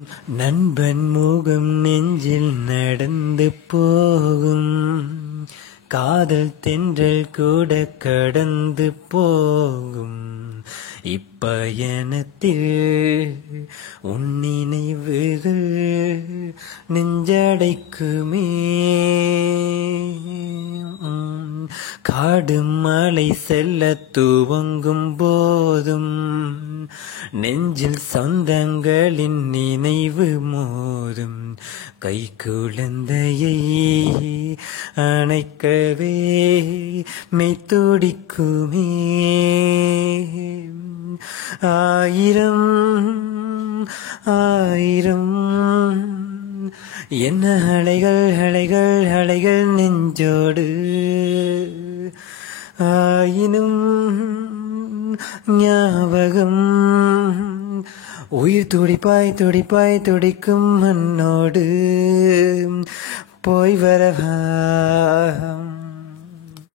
நண்பன் முகம் நெஞ்சில் நடந்து போகும், காதல் தென்றல் கூட கடந்து போகும். இப்பயணத்தில் உன் நினைவுகள் நெஞ்சடைக்குமே. காடு மலை செல்ல துவங்கும் போதும் நெஞ்சில் சொந்தங்களின் நினைவு மோதும். கை குழந்தையை அணைக்கவே மெய்த்துடிக்குமே. ஆயிரம் ஆயிரம் என்ன அலைகள் அலைகள் அலைகள் நெஞ்சோடு, ஆயினும் ஞாபகம் உயிர் துடிப்பாய் துடிப்பாய் துடிக்கும் மண்ணோடு. போய் வரவா